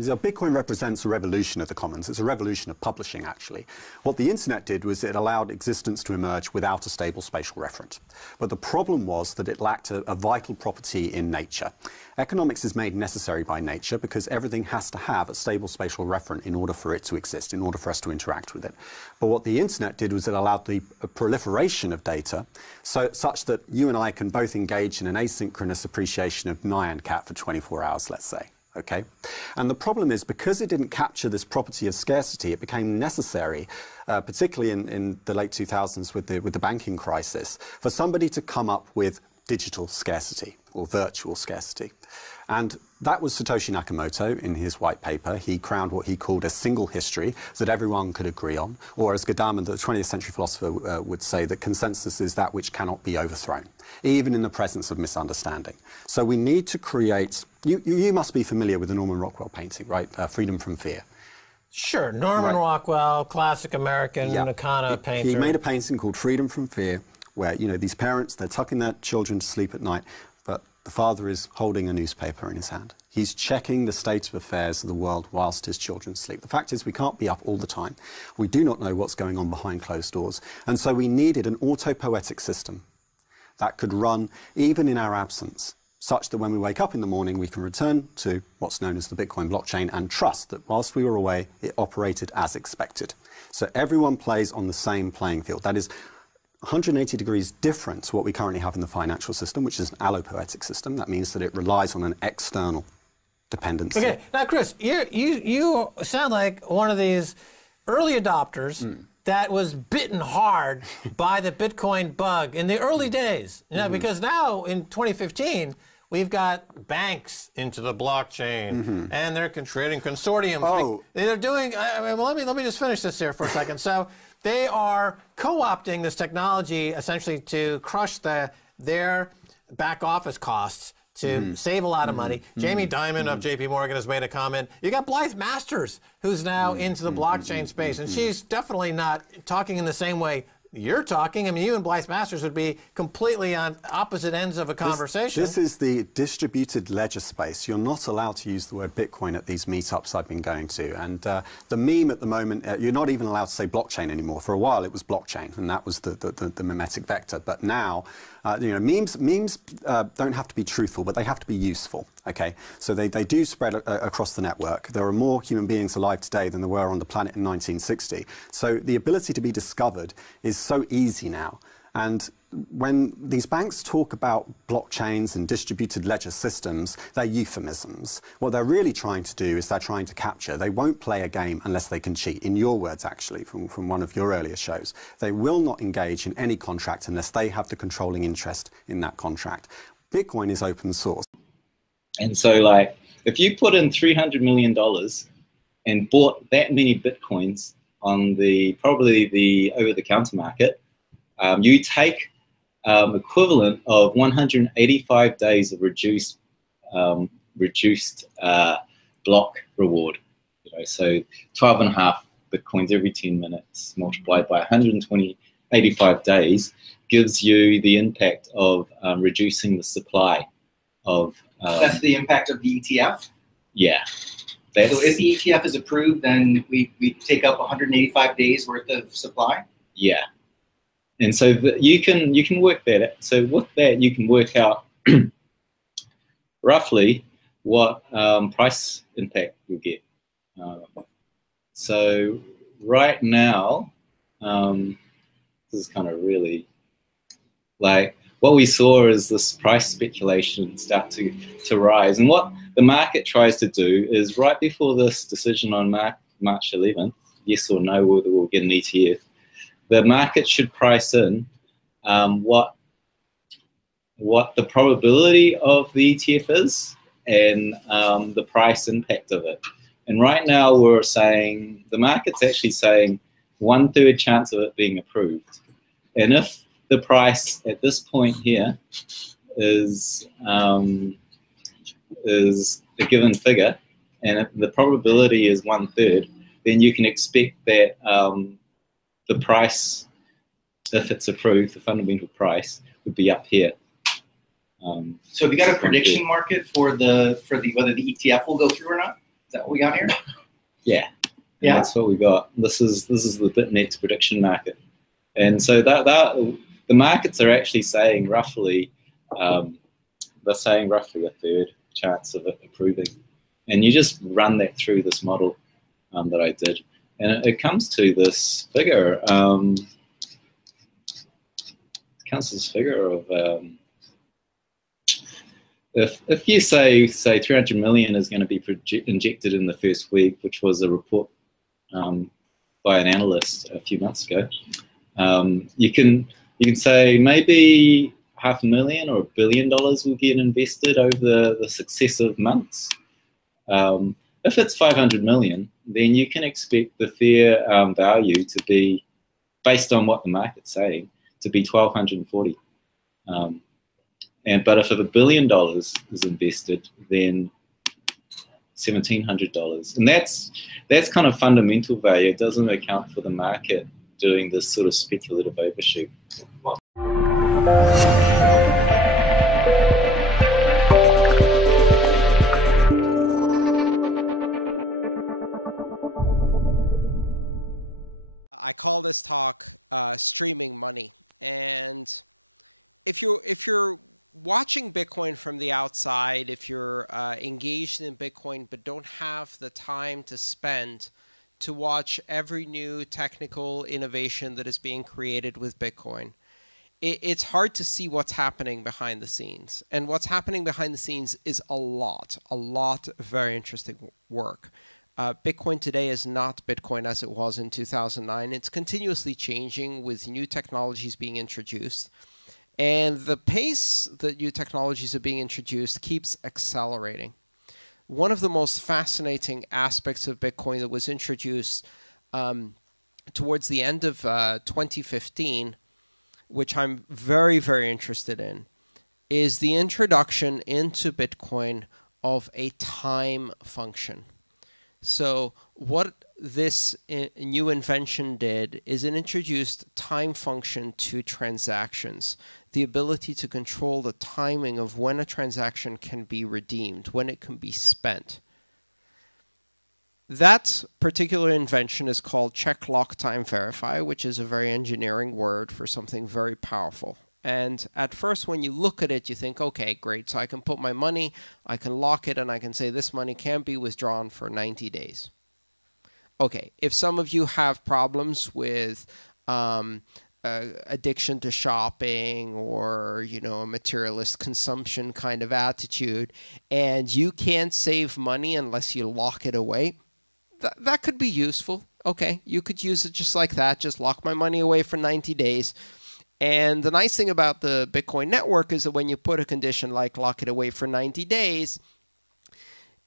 So Bitcoin represents a revolution of the commons. It's a revolution of publishing, actually. What the internet did was it allowed existence to emerge without a stable spatial referent. But the problem was that it lacked a vital property in nature. Economics is made necessary by nature because everything has to have a stable spatial referent in order for it to exist, in order for us to interact with it. But what the internet did was it allowed the proliferation of data such that you and I can both engage in an asynchronous appreciation of Nyan Cat for 24 hours, let's say. Okay, and the problem is because it didn't capture this property of scarcity, it became necessary, particularly in the late 2000s with the banking crisis, for somebody to come up with digital scarcity or virtual scarcity. And that was Satoshi Nakamoto in his white paper. He crowned what he called a single history that everyone could agree on, or as Gadamer, the 20th century philosopher, would say, that consensus is that which cannot be overthrown, even in the presence of misunderstanding. So we need to create, you must be familiar with the Norman Rockwell painting, right? Freedom from Fear. Sure, Norman Rockwell, classic American kind of painter. He made a painting called Freedom from Fear, where, you know, these parents, they're tucking their children to sleep at night, but the father is holding a newspaper in his hand. He's checking the state of affairs of the world whilst his children sleep. The fact is we can't be up all the time. We do not know what's going on behind closed doors. And so we needed an autopoietic system that could run even in our absence, such that when we wake up in the morning, we can return to what's known as the Bitcoin blockchain and trust that whilst we were away, it operated as expected. So everyone plays on the same playing field. That is 180 degrees different to what we currently have in the financial system, which is an allopoietic system. That means that it relies on an external dependency. Okay, now Chris, you sound like one of these early adopters that was bitten hard by the Bitcoin bug in the early days. You know, because now in 2015, we've got banks into the blockchain, and they're creating consortiums. Oh. They're doing. I mean, well, let me just finish this here for a second. So they are co-opting this technology essentially to crush their back office costs to save a lot of money. Jamie Dimon of JP Morgan has made a comment. You got Blythe Masters, who's now into the blockchain space, and she's definitely not talking in the same way you're talking. I mean, you and Blythe Masters would be completely on opposite ends of a conversation. This is the distributed ledger space. You're not allowed to use the word Bitcoin at these meetups I've been going to. And the meme at the moment, you're not even allowed to say blockchain anymore. For a while, it was blockchain, and that was the mimetic vector. But now, you know, memes don't have to be truthful, but they have to be useful. Okay, so they do spread across the network. There are more human beings alive today than there were on the planet in 1960. So the ability to be discovered is so easy now. And when these banks talk about blockchains and distributed ledger systems, they're euphemisms. What they're really trying to do is they're trying to capture. They won't play a game unless they can cheat. In your words, actually, from one of your earlier shows, they will not engage in any contract unless they have the controlling interest in that contract. Bitcoin is open source. And so, like, if you put in $300 million and bought that many Bitcoins on probably the over-the-counter market, you take equivalent of 185 days of reduced block reward. You know, so 12.5 Bitcoins every 10 minutes multiplied by 85 days gives you the impact of reducing the supply of. That's the impact of the ETF? Yeah. So if the ETF is approved, then we take up 185 days worth of supply? Yeah. And so you can work that out. So with that, you can work out roughly what price impact you'll get. So right now, this is kind of really like what we saw is this price speculation start to rise. And what the market tries to do is right before this decision on March 11th, yes or no, whether we'll get an ETF, the market should price in what the probability of the ETF is and the price impact of it. And right now we're saying, the market's actually saying 1/3 chance of it being approved. And if the price at this point here is a given figure, and if the probability is 1/3, then you can expect that the price, if it's approved, the fundamental price would be up here. So have you got a prediction market for whether the ETF will go through or not? that what we got here? Yeah. Yeah. That's what we got. This is the BitNext prediction market. And so that the markets are actually saying roughly, they're saying roughly a third chance of it approving. And you just run that through this model that I did. And it comes to this figure. It comes to this figure of if you say 300 million is going to be injected in the first week, which was a report by an analyst a few months ago, you can say maybe $500,000 or $1 billion will get invested over the successive months. If it's 500 million, then you can expect the fair value to be, based on what the market's saying, to be 1,240. But if $1 billion is invested, then $1,700, and that's kind of fundamental value. It doesn't account for the market doing this sort of speculative overshoot. I call this talk streaming money, and if you're watching Bitcoin from the outside, if you're engaged in Bitcoin but don't have the time to spend to watch every new technical innovation that is being created with Bitcoin, it's hard to see what's happening behind the scenes. And what's happening behind the scenes is a lot of very interesting work. Bitcoin today is not Bitcoin as it was in 2009. It's continuously changing with new technologies being introduced. And the pace that new technologies are being introduced keeps accelerating. One of the most fascinating aspects of Bitcoin that was introduced towards the end of 2015, which I'm very, very interested in, is the introduction into Bitcoin of a time function. So what this new invention did is it introduced time function to transactions, the ability to control the timing of when a transaction can be redeemed, when it can be spent. That particular invention is called check, lock, time, verify, which is a very engineering word for something very powerful. And at first, when you look at it, you think, okay, great, so I can put my money, I can lock it, and I can say this money can't be withdrawn for 90 days. Okay, if some of you have problems with addiction to shopping or, a materialist consumption kind of attitude, and you can't save money unless you lock it away, that could be useful. Okay, you could use it just like that, just lock my money away for 90 days. And the nice thing about the Bitcoin network is that when you put a condition like lock it away for 90 days,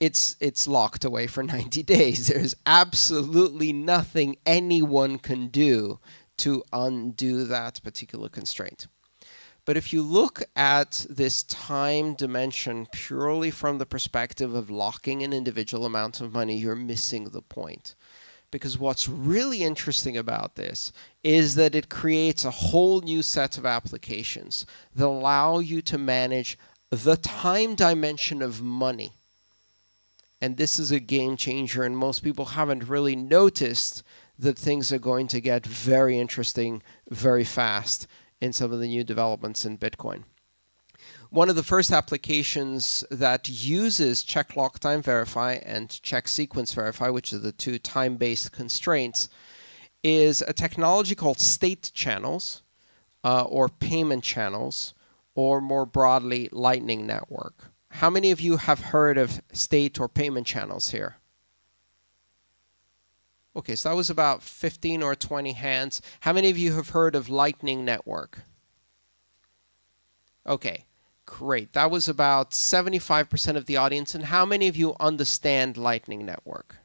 it's locked away for 90 days. There's absolutely nothing anyone can do to undo that particular constraint. But if you look at this time dimension purely from the perspective of locking an individual amount of money, you're missing the point. Because what's really interesting about this is that it creates a whole new set of applications that allow you to manage the time dimension of money. And this is a game changer, and most people haven't really noticed that things are going to get very interesting very fast in some of the new developments in Bitcoin. One of the first applications that uses check, lock, time, verify and check, sequence, verify, which are the two time-based constraints, is a technology called state channels or payment channels, or more broadly, Lightning Network. How many of you have heard of state or payment channels here? Okay, so that was about 15 or 20 hands. How many of you have heard of Lightning Network? Okay. Great. That was about 75% of the audience. And how many of you understand Lightning Network?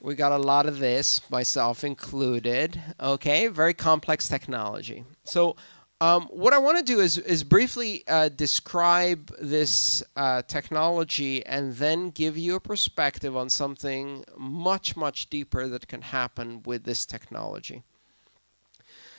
We got a lot of this, myself included. Okay, very complex technology. So what I want to do is briefly describe this technology and then give you a perspective on something much, much deeper that can happen with this technology.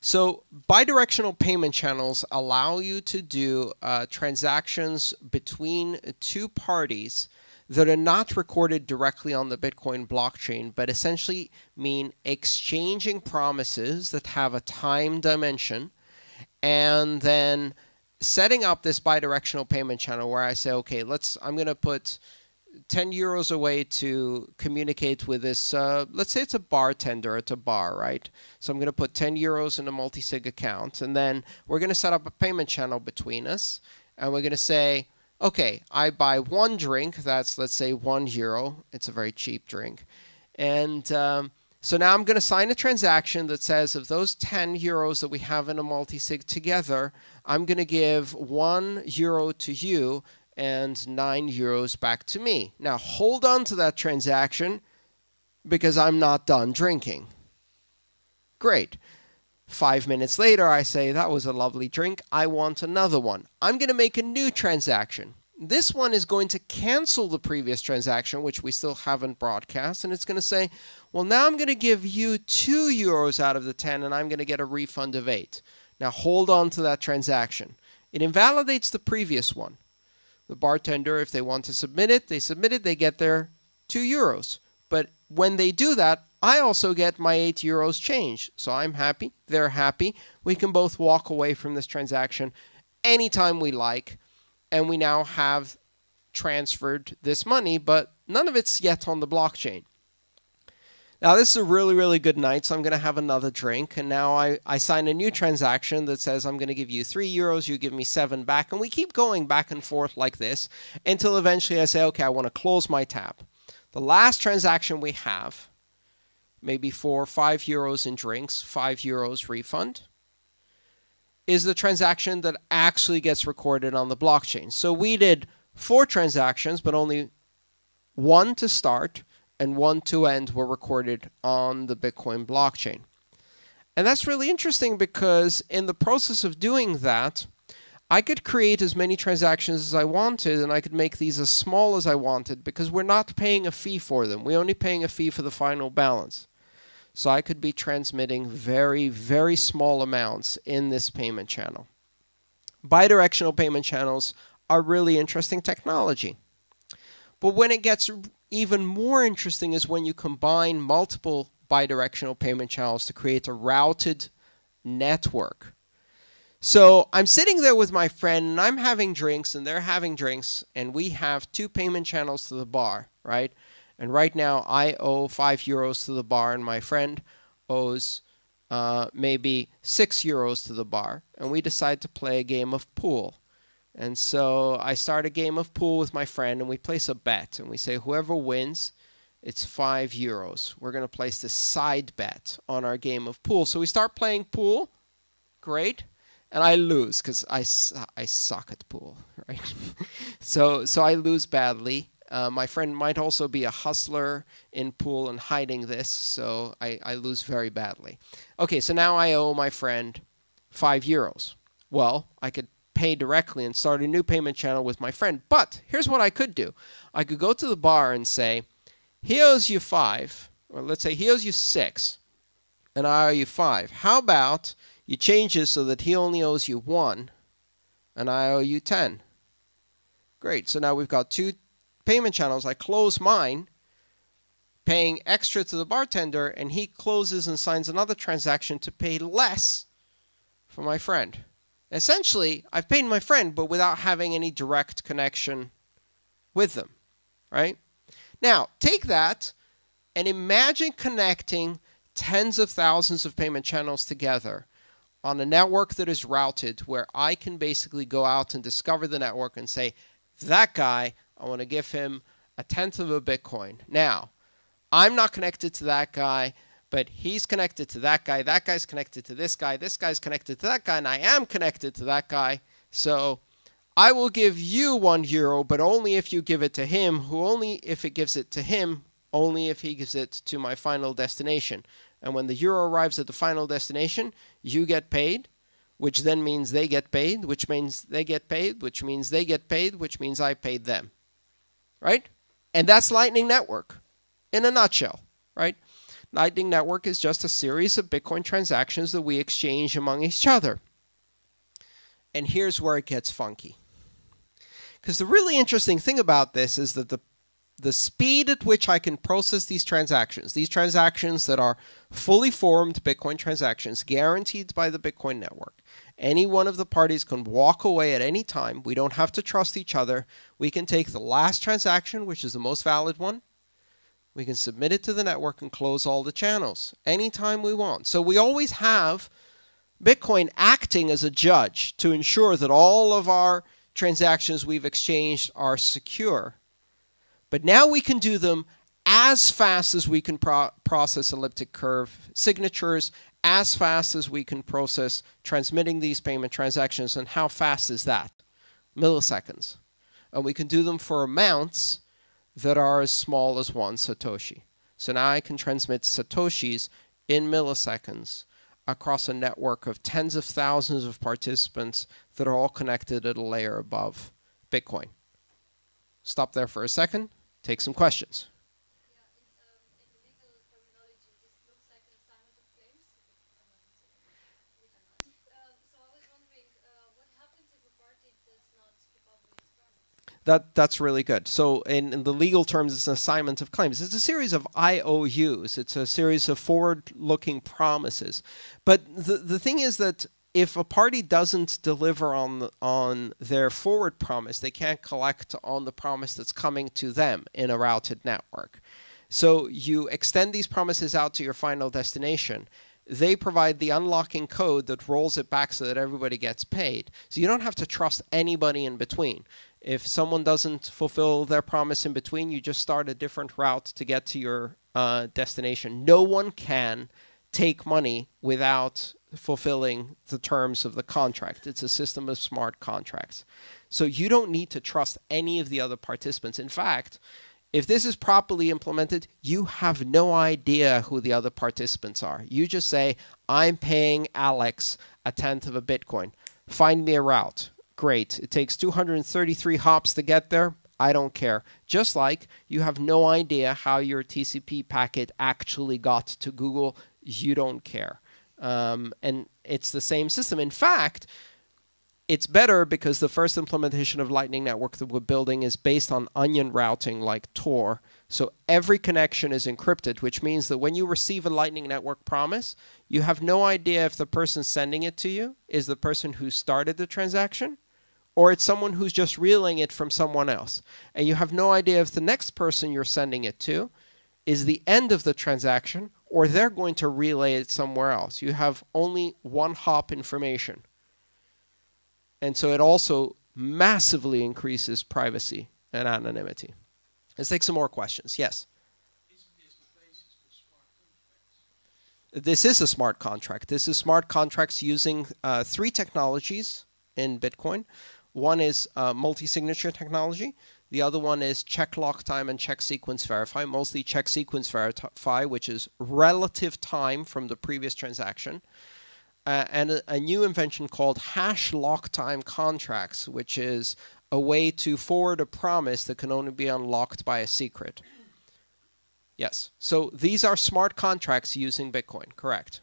So bidirectional payment channels allow you to do transactions between two parties that are not recorded directly on the Bitcoin blockchain, but essentially mean exchanging promises that have a time dimension, and then setting up this bidirectional payment channel where I say, okay, I'm going to put 10 euros away to communicate with this, let's say it's a bartender at a bar, right? So I'm going to put 10 euros in a multi-sig account, and then we're going to set up a payment channel between us, and we're going to say, okay, I buy one drink, that's, let's say, €1. It's a very cheap drink. And so now I'm going to sign a transaction that says of those 10 euros that we have in a multi-sig together, I'm going to give €1 to you and 9 euros back to me. Now hold on to that transaction because I'm not done drinking. Great. 5 minutes later, I say, that was a lovely drink. I want another one. I'm going to make a new transaction. This one is going to cancel the previous transaction, which we still haven't broadcast, and it's going to say, well, now I'm going to give you 2 euros out of the 10, and I'm going to get a refund of 8. Now hold on to that transaction. It invalidates the previous one. The bartender, if they want to submit it, they get their 2 euros. But when they do that, I also get my 8 euros change. So I'm happy, they're happy. We can both walk away from this transaction anytime we like. And we now have transferred this money, but none of it's yet on the blockchain. Now this is a really, really good night, so I'm going to have another drink. And now I sign a new transaction that says I'm going to give you 3 euros, you give me 7 back. And we keep going back and forth like this until eventually I say, okay, I want to close my tab. The last transaction we have, maybe for 5 euros in drinks, 5 euros refund, is the transaction that actually gets recorded on the blockchain. So we did 4 transactions, but only 1 to start and 1 to end were recorded on the Bitcoin blockchain. And that's really interesting because in the process of doing that, I could create as many transactions as I wanted, and I could make these as small as I wanted because we're not paying a fee for them. We're only paying a fee for the final balance. So I could be transmitting very, very small amounts in this payment channel. Bidirectional payment channels are really interesting technology. But when it gets even more interesting is when you combine multiple bidirectional payment channels to create a routed network. So I'm sitting there with my friend and I'm having drinks and they're having drinks and we have 2 payment channels to the bar, right? And right now I owe 5 euros to the bar and my friend owes maybe 6 euros to the bar. And we decide to play a game of pool. And so I start a game of pool with my friend and we place a bet. And we say whoever wins, it's 5 euros. We're going to place this side bet on our game of pool. So we start playing pool. Great. And I lose because I suck at pool, right? so I lose badly. My friend might also be a hustler in pool and hiding this, so I lose very badly. Okay, so now I owe my friend 5 euros. Well, I could pay directly and start a new payment channel with my friend, but here's what I could do. I could go to the bar and say, he owes you 5, or let's say he owes you 6, and I owe you 5. How about you change it so that he only owes you 1, and I owe you 10? Great, so now we've got 2 payment channels. I close mine, paying extra to the bartender, and he closes and signs another transaction to pay less for my friend. Essentially, I've paid my friend, but without having any direct connection with them, right? Now, take that and imagine connecting tens of thousands of payment channels together on a network that is routed where I can basically go out and discover the network and say, that guy, I want to give him 1/10 of a Bitcoin. Now, I'm not connected to that guy, but he's connected to that guy. That guy's connected to this guy's connected to that guy, and I am connected to that guy. So I will give you 1 euro, but only if you give it to him, who only if it gives it to him, only if he gives it to my final destination. And when the euro arrives at the final destination, you get paid, which then means they get paid, which means they get paid, which means they get paid, which means I paid them. Right? And that's Lightning Network in a nutshell, right? Lightning Network is just a series of Bitcoin transactions that we exchange among each other. And here's where it gets funky. Because the really interesting thing about this is that the speed at which I can process these transactions that are fully formed Bitcoin transactions guaranteed by the Bitcoin network. Any one of the parties can walk away at any time. We don't have to trust each other. We can take the last transaction, which is the most valid one. We can submit it to the network and close all the channels anytime we want. So we always have Bitcoin acting as a judge to ensure that all of our transactions we've exchanged are secure. But now we can do them as fast as we can process elliptic curve signatures, as fast as we can process transmitting these payment transactions. And how fast is that? Milliseconds. And we can do them for amounts that are as small as 1 Satoshi. So now I can transmit Satoshis in milliseconds across a network of tens of thousands of participants that are all connected at a layer above Bitcoin. Stop there for a second. Take some questions. That's really good. So in the legal terms, it's an assignment of claims. It's a series of IOUs. It's a series of forward-looking promises. But the thing is that if a party doesn't deliver on their forward promise, they can't collect on the promise that's coming to them in a routed network. So you extend these promises out to your final destination. They provide the unlocking code that rolls it back so that everybody gets paid. So you don't have to trust anybody in between. If someone doesn't fulfill their promise in between, you just start a different route to get to your destination. No one can take money without fulfilling the terms of the contract. It's a system of smart contracts. So you don't need to trust any of the other participants. In fact, if this is properly implemented, you have no idea who the other participants are. You just say, I'm paying Alex 1/10 of a Bitcoin. Find me a route. Great. It takes 233 hops to get there. I don't care. Just like you have no idea how your TCP packet actually got to Google. You don't care. And it's the same system. In fact, it's better because the first implementation of Lightning Network that we're building is based on onion routing like Tor. So every connection is encrypted, which means that when you receive a Lightning Network promise, you have no idea if the person sending it to you is the person who started the transaction or it's someone who's just reeling it from someone else. And you have no idea if the next person you're sending it to is the end of the transaction or they're going to relay it somewhere else. You have only one hop information. And so it also massively increases privacy and anonymity. Let's take some more questions. Yes? This is a smart contract. This is smart contracts using 3 technologies in Bitcoin. One is multi-signature technology. The other one is check lock time and check sequence verify, mostly check sequence verify, which is relative time from the previous transaction. And a new invention called hash lock time contracts, which is a way to forward a promise that can only be unlocked by a secret. Yes. So these are smart contracts using Bitcoin, correct?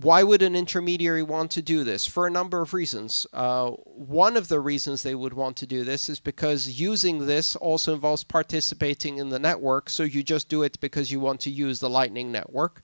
Why would an intermediary want to do this? For a number of reasons. One of the reasons they would want to do this is because using this also involves participating in the network, so you just do it because you want to use the Lightning Network.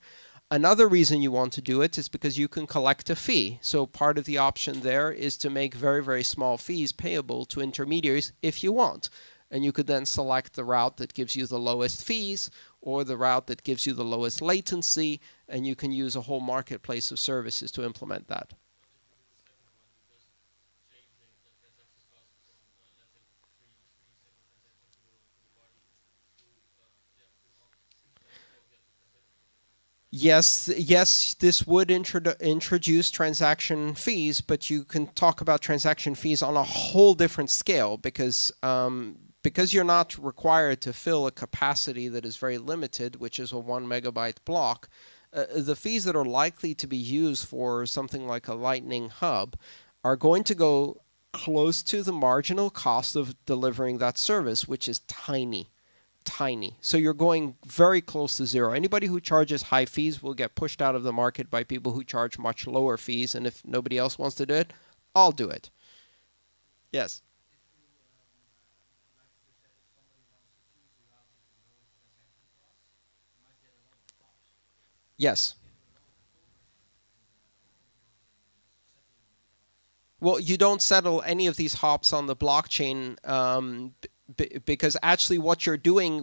Another reason you want to do it is because you can collect a fee. So part of the option there is to make very, very small fees payable to intermediaries if you want. And you could then select the route that gives you the lowest fees or the route that gives you the lowest latency, and you can use a whole marketplace of services to implement that. Yes, this would introduce transaction fees, but you can talk about transaction fees on a whole different scale because you're not required to fill a capacity that is very limited, which is a 1 megabyte block. The fees that are likely to be used for something like a Lightning Hub are going to go close to the marginal cost of delivering that service, which is tiny. So you're going very close to zero. Anybody who charges high fees will get pushed out of the market by people who charge much lower fees. And if nobody else wants to do it, I'll do it. Yes. Yes. Well, you don't settle any of these hops on the blockchain because actually what you're doing